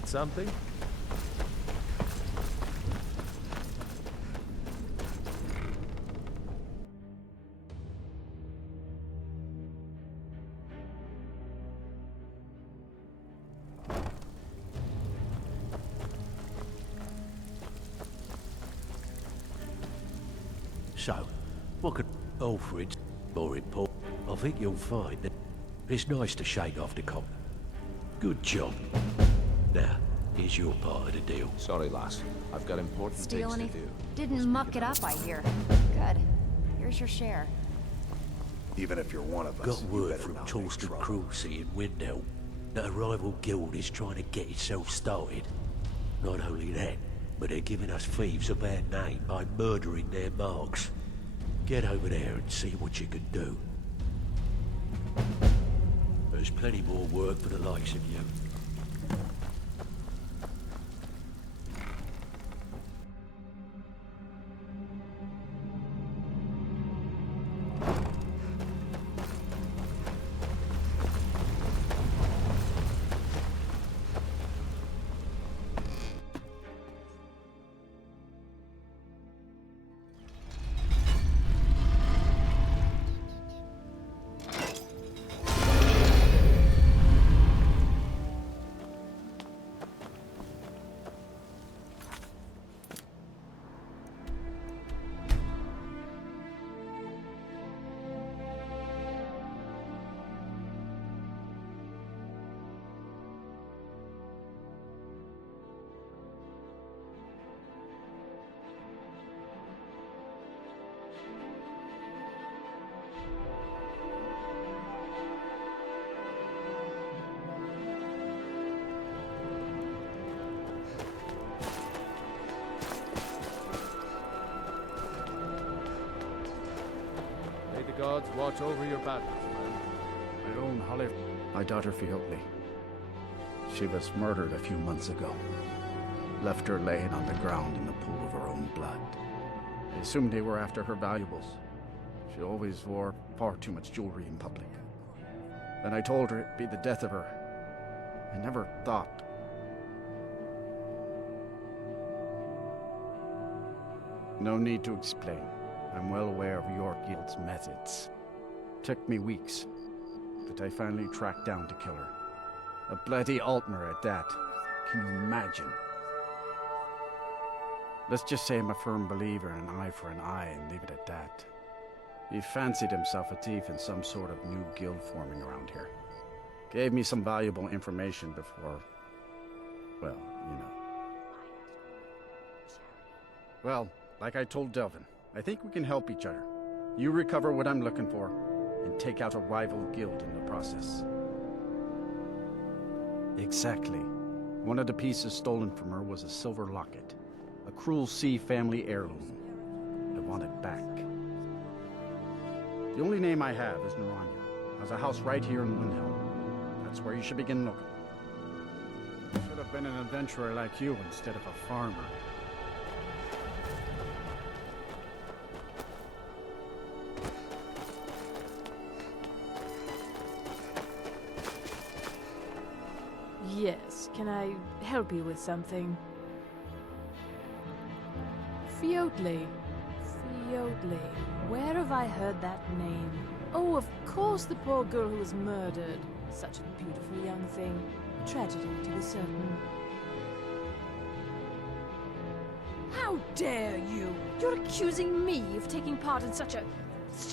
Need something? So, what could offer it more important? I think you'll find that it's nice to shake off the cop. Good job. Now, here's your part of the deal. Sorry, lass. I've got important Steal things any? to do. Didn't muck it up, I hear. Good. Here's your share. Even if you're one of us, Got you word better from not make Torsten trouble. Cruelty in Windhelm that a rival guild is trying to get itself started. Not only that, but they're giving us thieves a bad name by murdering their marks. Get over there and see what you can do. There's plenty more work for the likes of you. May the gods watch over your battles, friend. My own Holly, my daughter Fiotli. She was murdered a few months ago. Left her laying on the ground in a pool of her own blood. I assumed they were after her valuables. She always wore far too much jewelry in public. Then I told her it'd be the death of her. I never thought. No need to explain. I'm well aware of your guild's methods. Took me weeks, but I finally tracked down to kill her. A bloody Altmer at that. Can you imagine? Let's just say I'm a firm believer in an eye for an eye and leave it at that. He fancied himself a thief in some sort of new guild forming around here. Gave me some valuable information before, well, you know. Well, like I told Delvin, I think we can help each other. You recover what I'm looking for, and take out a rival guild in the process. Exactly. One of the pieces stolen from her was a silver locket. A Cruel Sea family heirloom. I want it back. The only name I have is Naranya. Has a house right here in Windhelm. That's where you should begin looking. Should have been an adventurer like you instead of a farmer. Yes, can I help you with something? Fiotli. Fiotli. Where have I heard that name? Oh, of course, the poor girl who was murdered. Such a beautiful young thing. A tragedy, to be certain. How dare you! You're accusing me of taking part in such a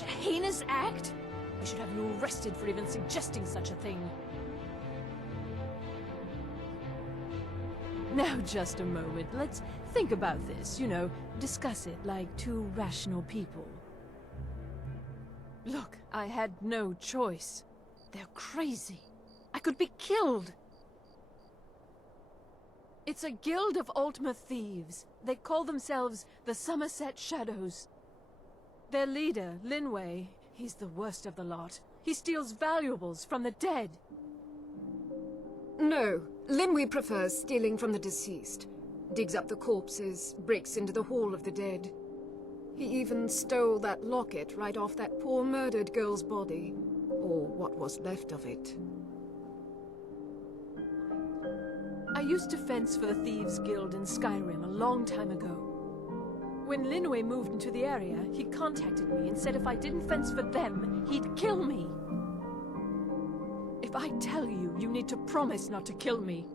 heinous act? I should have you arrested for even suggesting such a thing. Now, just a moment. Let's think about this, you know, discuss it like two rational people. Look, I had no choice. They're crazy. I could be killed. It's a guild of Altmer thieves. They call themselves the Somerset Shadows. Their leader, Linway, he's the worst of the lot. He steals valuables from the dead. No, Linway prefers stealing from the deceased. Digs up the corpses, breaks into the Hall of the Dead. He even stole that locket right off that poor murdered girl's body. Or what was left of it. I used to fence for the Thieves Guild in Skyrim a long time ago. When Linway moved into the area, he contacted me and said if I didn't fence for them, he'd kill me. If I tell you, you need to promise not to kill me.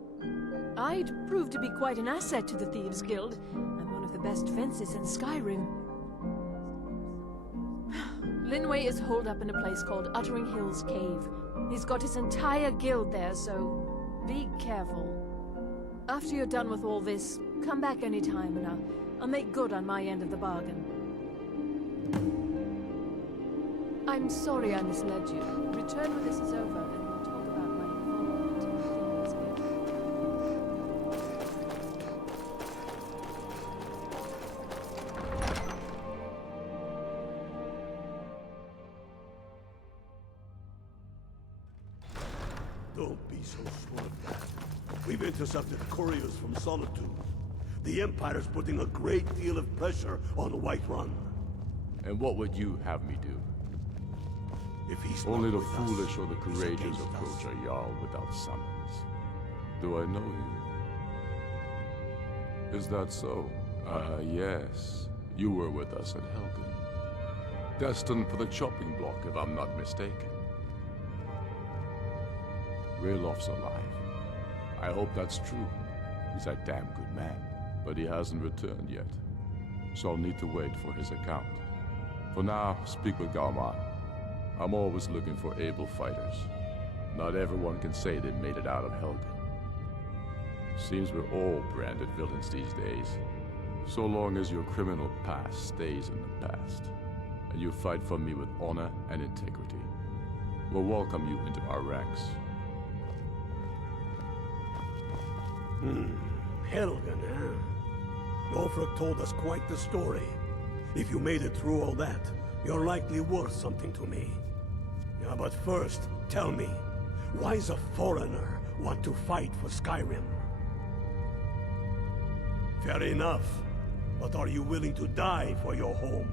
I'd prove to be quite an asset to the Thieves Guild. I'm one of the best fences in Skyrim. Linway is holed up in a place called Uttering Hills Cave. He's got his entire guild there, so be careful. After you're done with all this, come back anytime and I'll make good on my end of the bargain. I'm sorry I misled you. Return when this is over and we'll talk about my involvement in the Thieves Guild. Don't be so sure of that. We've intercepted couriers from Solitude. The Empire's putting a great deal of pressure on Whiterun. And what would you have me do? If he's Only not the with foolish us, or the he's courageous against approach us. a Jarl without summons. Do I know you? Is that so? Yes. You were with us at Helgen. Destined for the chopping block, if I'm not mistaken. Raylof's alive. I hope that's true. He's a damn good man, but he hasn't returned yet. So I'll need to wait for his account. For now, speak with Galmar. I'm always looking for able fighters. Not everyone can say they made it out of Helgen. Seems we're all branded villains these days. So long as your criminal past stays in the past, and you fight for me with honor and integrity, we'll welcome you into our ranks. Helgen, huh? Ulfric told us quite the story. If you made it through all that, you're likely worth something to me. Yeah, but first, tell me, why does a foreigner want to fight for Skyrim? Fair enough, but are you willing to die for your home?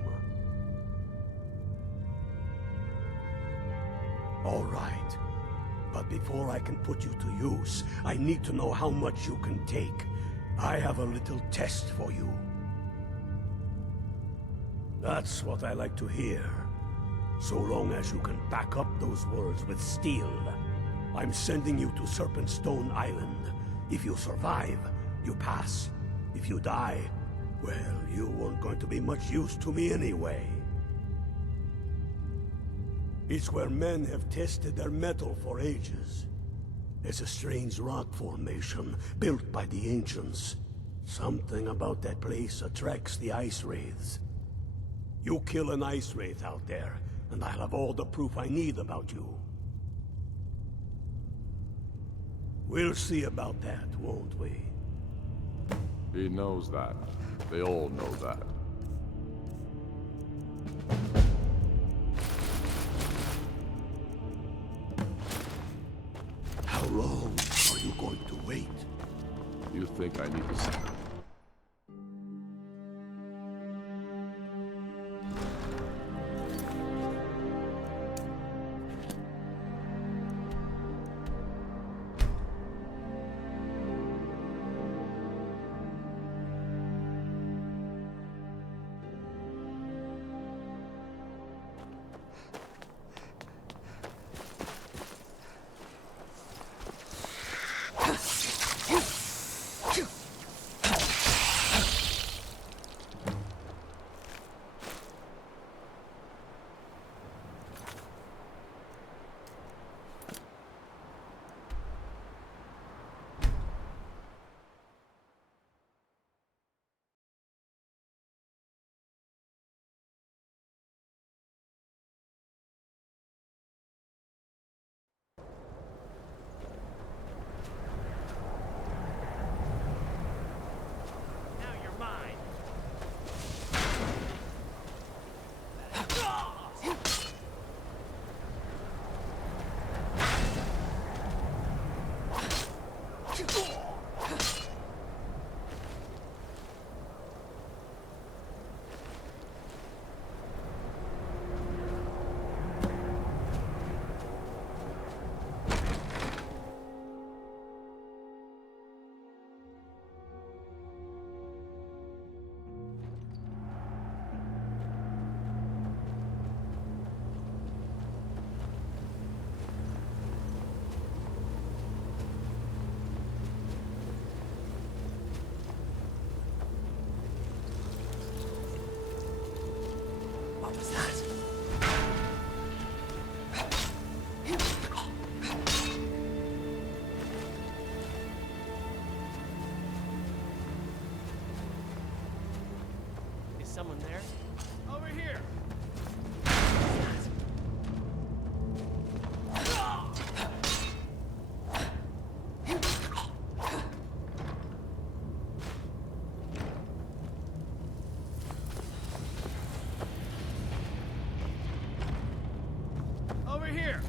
All right, but before I can put you to use, I need to know how much you can take. I have a little test for you. That's what I like to hear. So long as you can back up those words with steel. I'm sending you to Serpentstone Island. If you survive, you pass. If you die, well, you weren't going to be much use to me anyway. It's where men have tested their metal for ages. It's a strange rock formation built by the ancients. Something about that place attracts the ice wraiths. You kill an ice wraith out there, and I'll have all the proof I need about you. We'll see about that, won't we? He knows that. They all know that. How long are you going to wait? You think I need to see? What was that? Is someone there? Over here! Over here!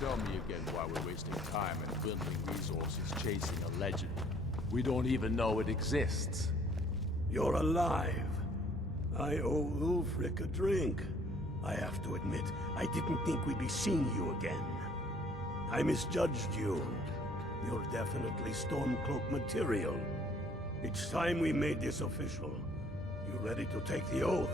Tell me again why we're wasting time and dwindling resources chasing a legend. We don't even know it exists. You're alive. I owe Ulfric a drink. I have to admit, I didn't think we'd be seeing you again. I misjudged you. You're definitely Stormcloak material. It's time we made this official. You ready to take the oath?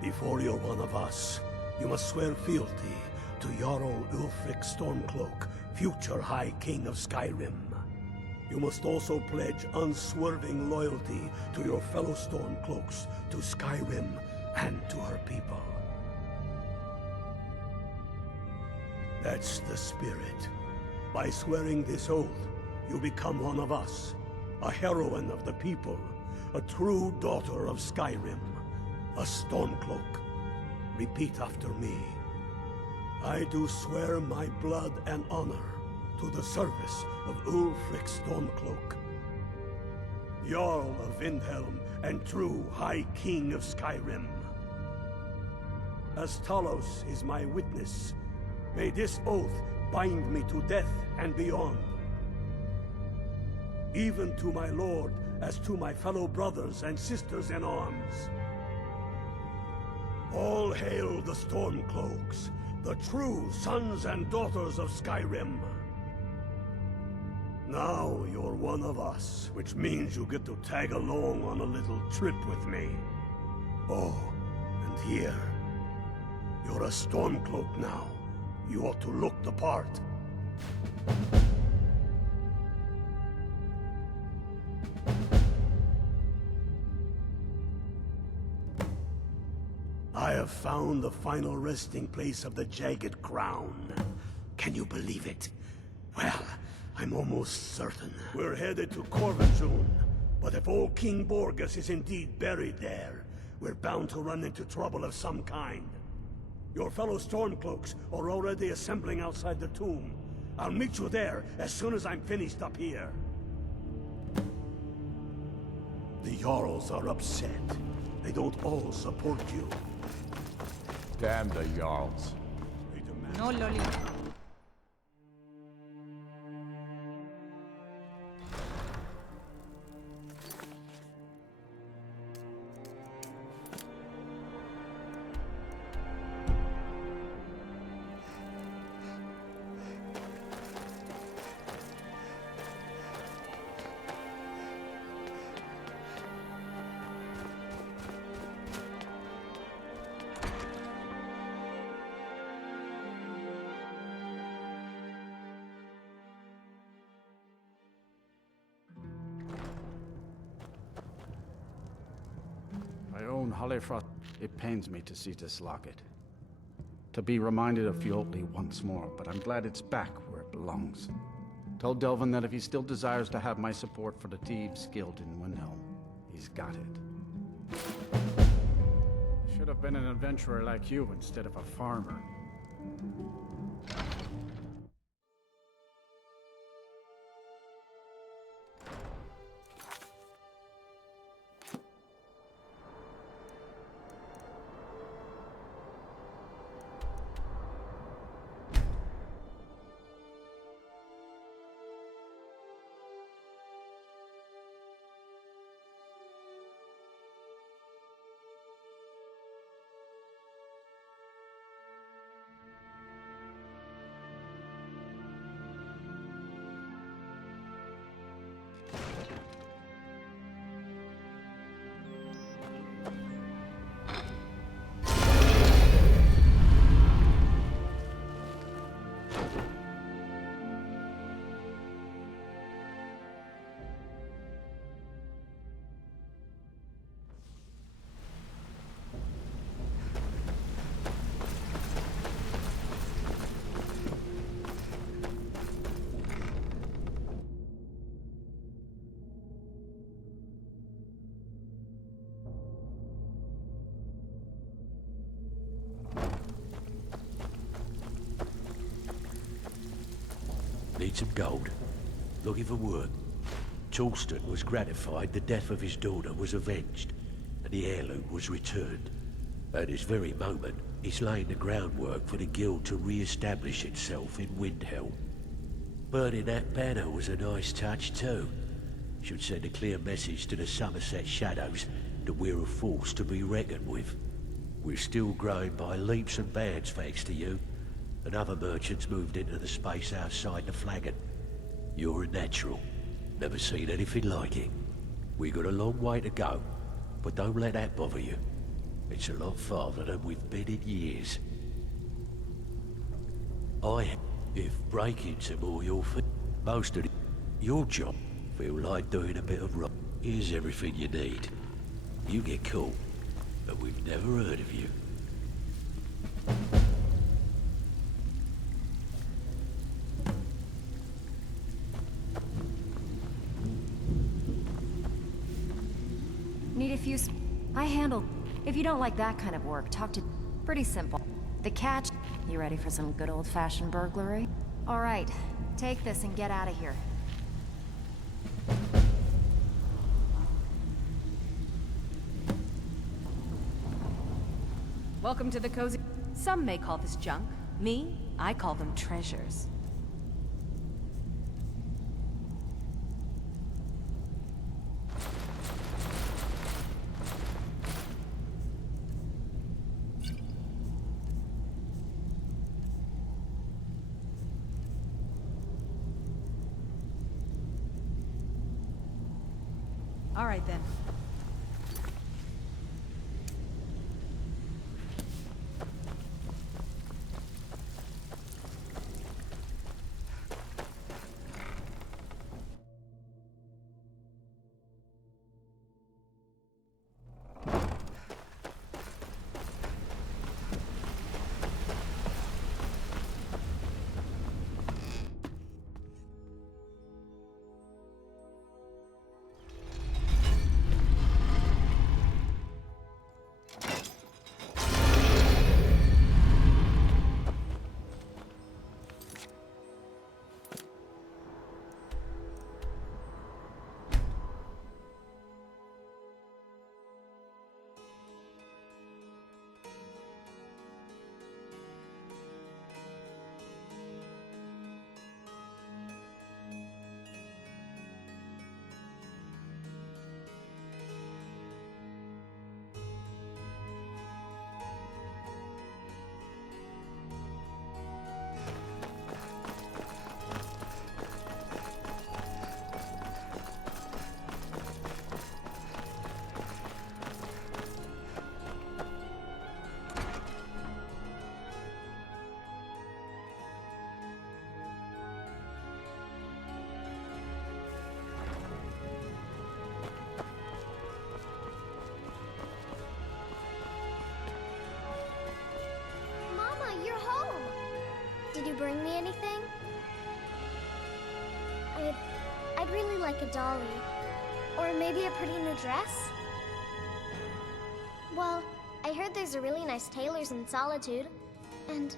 Before you're one of us, You must swear fealty to Jarl Ulfric Stormcloak, future High King of Skyrim. You must also pledge unswerving loyalty to your fellow Stormcloaks, to Skyrim, and to her people. That's the spirit. By swearing this oath, you become one of us, a heroine of the people, a true daughter of Skyrim, a Stormcloak. Repeat after me. I do swear my blood and honor to the service of Ulfric Stormcloak, Jarl of Windhelm and true High King of Skyrim. As Talos is my witness, may this oath bind me to death and beyond. Even to my lord, as to my fellow brothers and sisters in arms. All hail the Stormcloaks, the true sons and daughters of Skyrim. Now you're one of us, which means you get to tag along on a little trip with me. Oh, and here. You're a Stormcloak now. You ought to look the part. I have found the final resting place of the Jagged Crown. Can you believe it? Well, I'm almost certain. We're headed to Corvinzune, but if old King Borgus is indeed buried there, we're bound to run into trouble of some kind. Your fellow Stormcloaks are already assembling outside the tomb. I'll meet you there as soon as I'm finished up here. The Jarls are upset. They don't all support you. Damn the Jarls. No, Loli. My own Holyfrost, it pains me to see this locket. To be reminded of Fjoltli once more, but I'm glad it's back where it belongs. Told Delvin that if he still desires to have my support for the Thieves Guild in Windhelm, he's got it. Should have been an adventurer like you instead of a farmer. Need some gold. Looking for work. Torsten was gratified the death of his daughter was avenged, and the heirloom was returned. At this very moment, he's laying the groundwork for the guild to re-establish itself in Windhelm. Burning that banner was a nice touch too. Should send a clear message to the Somerset Shadows that we're a force to be reckoned with. We're still growing by leaps and bounds thanks to you, and other merchants moved into the space outside the flagon. You're a natural. Never seen anything like it. We got a long way to go, but don't let that bother you. It's a lot farther than we've been in years. If breaking some more your feet, most of your job feel like doing a bit of rock. Here's everything you need. You get caught, but we've never heard of you. Need a few I handle. If you don't like that kind of work, talk to... Pretty simple. The catch... You ready for some good old-fashioned burglary? All right. Take this and get out of here. Welcome to the cozy... Some may call this junk. Me, I call them treasures. All right, then. Did you bring me anything? I'd really like a dolly. Or maybe a pretty new dress? Well, I heard there's a really nice tailor's in Solitude. And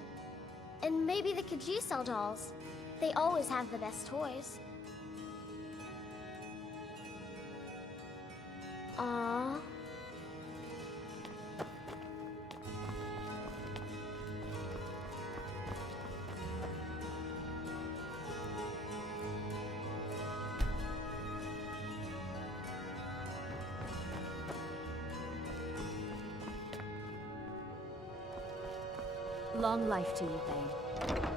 maybe the Khajiit sell dolls. They always have the best toys. Aww. Long life to you, Thane.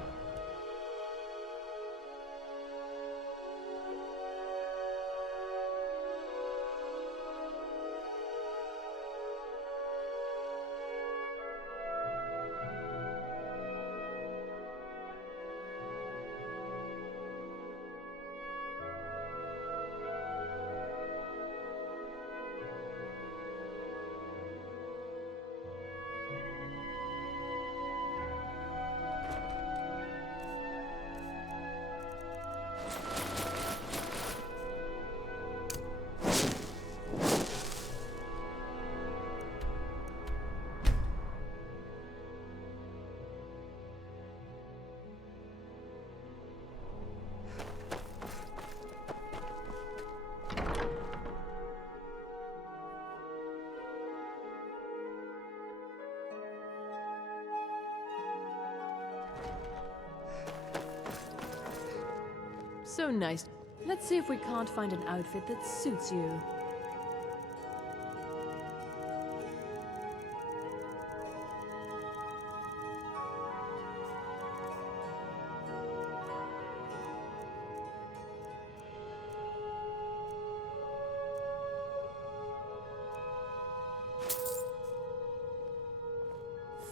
So nice. Let's see if we can't find an outfit that suits you.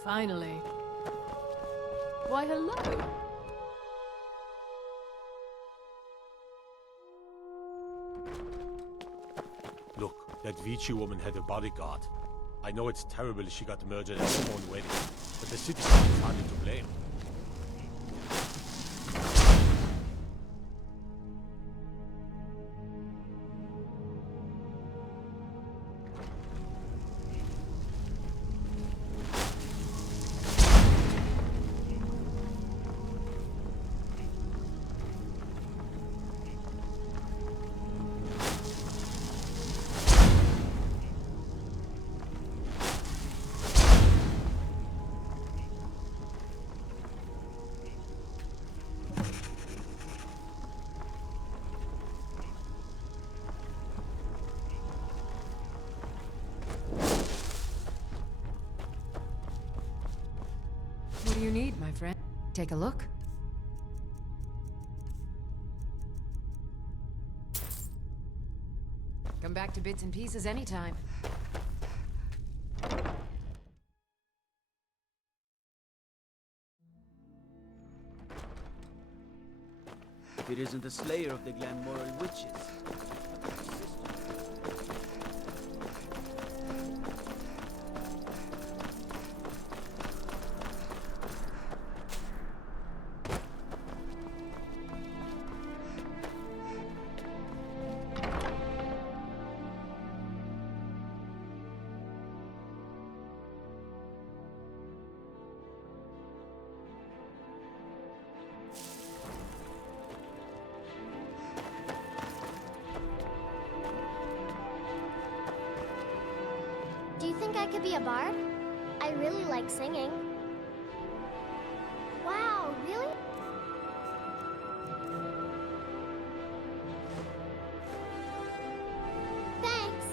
Finally. Why, hello. Look, that Vici woman had a bodyguard. I know it's terrible she got murdered at her own wedding, but the city is hardly to blame. What do you need, my friend? Take a look. Come back to bits and pieces anytime. If it isn't the slayer of the Glanmoral witches. Do you think I could be a bard? I really like singing. Wow, really? Thanks.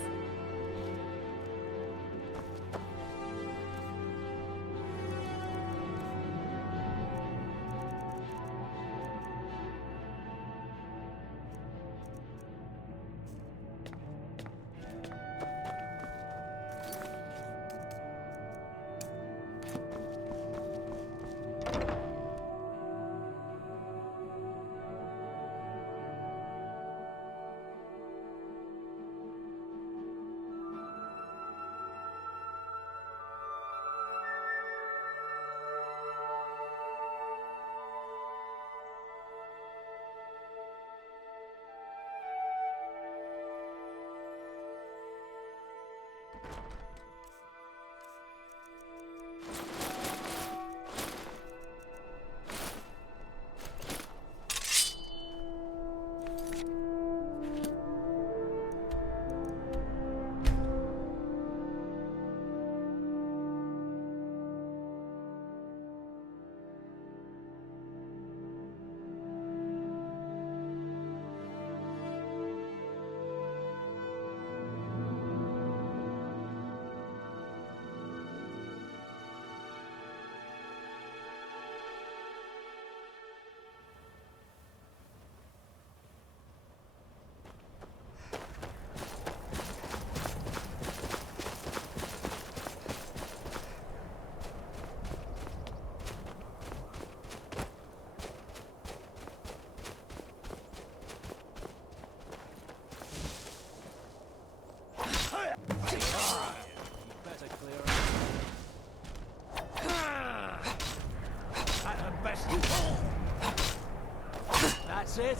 That's it.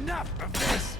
Enough of this!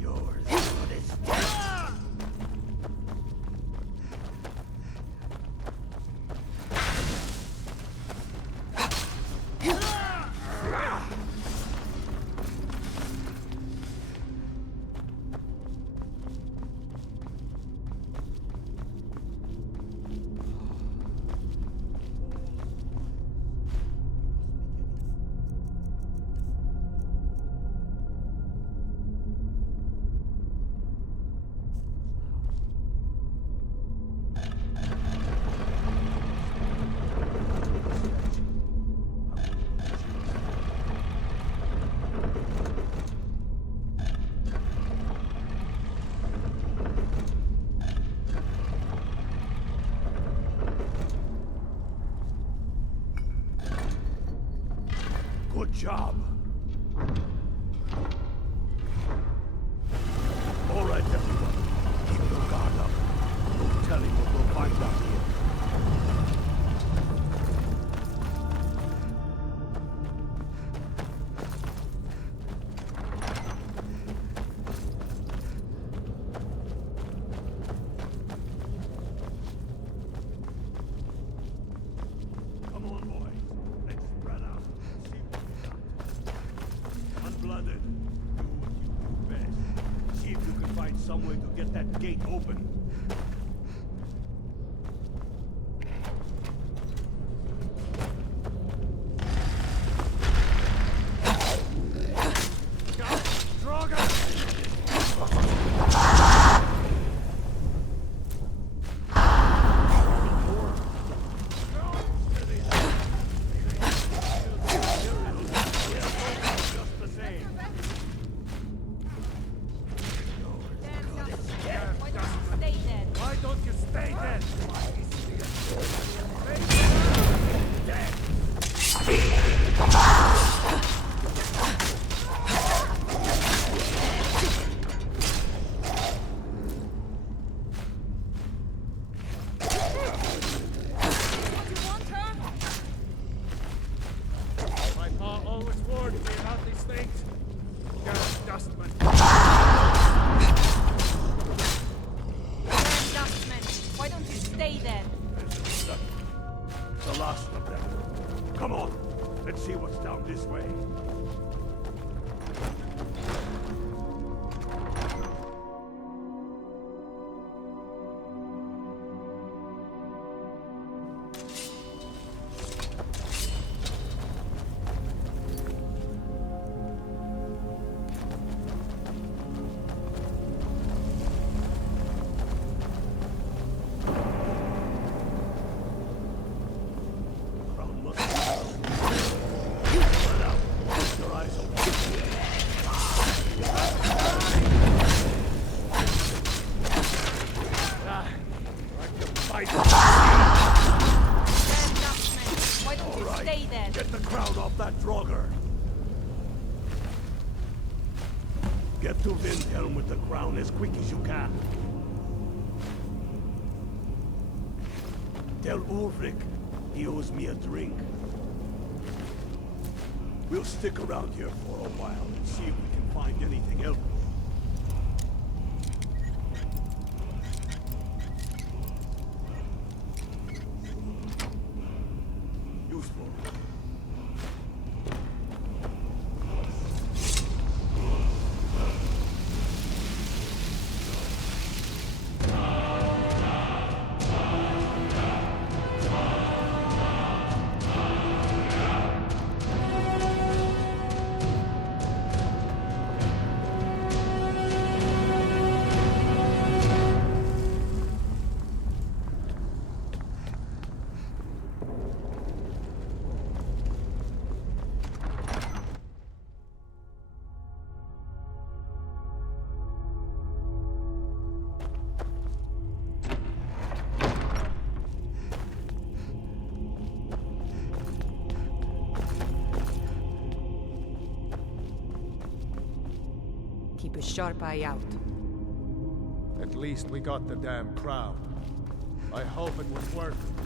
Yours blood is dead. Good job. All right, everyone. Keep your guard up. No telling what we'll find out here. Come on, boys. Let's spread out. See what we got. Unblooded. Do what you do best. See if you can find some way to get that gate open. Get to Windhelm with the crown as quick as you can. Tell Ulrich he owes me a drink. We'll stick around here for a while and see if we can find anything else. Useful. Keep a sharp eye out. At least we got the damn crown. I hope it was worth it.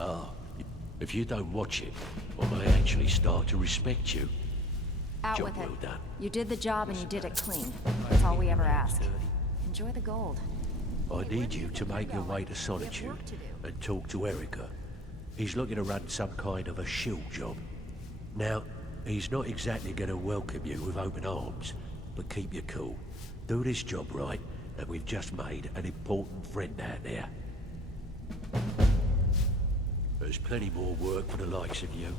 Ah, if you don't watch it, I may actually start to respect you. Out Job with it. well done. You did the job and you did it clean. That's all we ever ask. Enjoy the gold. I need you to make your way to Solitude and talk to Erica. He's looking to run some kind of a shield job. Now, He's not exactly gonna welcome you with open arms, but keep your cool. Do this job right, and we've just made an important friend out there. There's plenty more work for the likes of you.